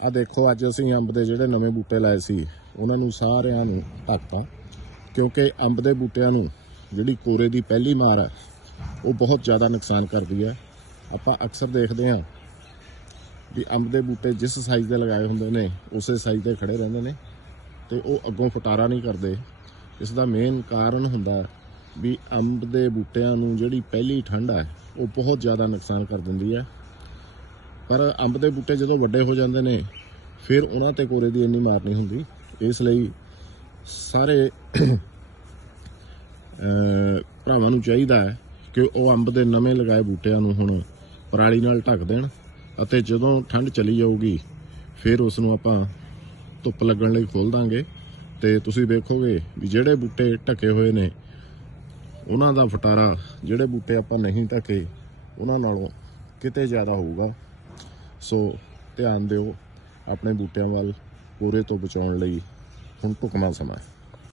ਆ ਦੇਖੋ, ਅੱਜ ਅਸੀਂ ਅੰਬ ਦੇ ਜਿਹੜੇ ਨਵੇਂ ਬੂਟੇ ਲਾਏ ਸੀ, ਉਹਨਾਂ ਨੂੰ ਸਾਰਿਆਂ ਨੂੰ ਢੱਕਤਾ ਕਿਉਂਕਿ ਅੰਬ ਦੇ ਬੂਟਿਆਂ ਨੂੰ ਜਿਹੜੀ ਕੋਰੇ ਦੀ ਪਹਿਲੀ ਮਾਰ ਹੈ ਉਹ ਬਹੁਤ ਜ਼ਿਆਦਾ ਨੁਕਸਾਨ ਕਰਦੀ ਹੈ ਆਪਾਂ ਅਕਸਰ ਦੇਖਦੇ ਹਾਂ ਵੀ ਅੰਬ ਦੇ ਬੂਟੇ ਜਿਸ ਸਾਈਜ਼ ਦੇ ਲਗਾਏ ਹੁੰਦੇ ਨੇ, ਉਸੇ ਸਾਈਜ਼ ਦੇ ਖੜੇ ਰਹਿੰਦੇ ਨੇ ਤੇ ਉਹ ਅੱਗੋਂ ਫਟਾਰਾ ਨਹੀਂ ਕਰਦੇ। ਇਸ ਦਾ ਮੇਨ ਕਾਰਨ ਹੁੰਦਾ ਵੀ ਅੰਬ ਦੇ ਬੂਟਿਆਂ ਨੂੰ ਜਿਹੜੀ ਪਹਿਲੀ ਠੰਡ ਹੈ ਉਹ ਬਹੁਤ ਜ਼ਿਆਦਾ ਨੁਕਸਾਨ ਕਰ ਦਿੰਦੀ ਹੈ ਪਰ ਅੰਬ ਦੇ ਬੂਟੇ ਜਦੋਂ ਵੱਡੇ ਹੋ ਜਾਂਦੇ ਨੇ, ਫਿਰ ਉਹਨਾਂ ਤੇ ਕੋਰੇ ਦੀ ਇੰਨੀ ਮਾਰ ਨਹੀਂ ਹੁੰਦੀ। ਇਸ ਲਈ ਸਾਰੇ ਭਰਾਵਾਂ ਨੂੰ ਚਾਹੀਦਾ ਹੈ ਕਿ ਉਹ ਅੰਬ ਦੇ ਨਵੇਂ ਲਗਾਏ ਬੂਟਿਆਂ ਨੂੰ ਹੁਣ ਪਰਾਲੀ ਨਾਲ ਢੱਕ ਦੇਣ ਅਤੇ ਜਦੋਂ ਠੰਡ ਚਲੀ ਜਾਊਗੀ, ਫਿਰ ਉਸ ਨੂੰ ਆਪਾਂ ਧੁੱਪ ਲੱਗਣ ਲਈ ਖੋਲ ਦਾਂਗੇ। ਤੇ ਤੁਸੀਂ ਦੇਖੋਗੇ ਵੀ ਜਿਹੜੇ ਬੂਟੇ ਢਕੇ ਹੋਏ ਨੇ, ਉਹਨਾਂ ਦਾ ਫਟਾਰਾ ਜਿਹੜੇ ਬੂਟੇ ਆਪਾਂ ਨਹੀਂ ਢਕੇ, ਉਹਨਾਂ ਨਾਲੋਂ ਕਿਤੇ ਜ਼ਿਆਦਾ ਹੋਊਗਾ। ਸੋ ਧਿਆਨ ਦਿਓ ਆਪਣੇ ਬੂਟਿਆਂ ਵੱਲ ਪੂਰੇ ਤੋਂ ਬਚਾਉਣ ਲਈ ਹੁਣ ਢੁਕਣਾ ਸਮਾਂ ਹੈ।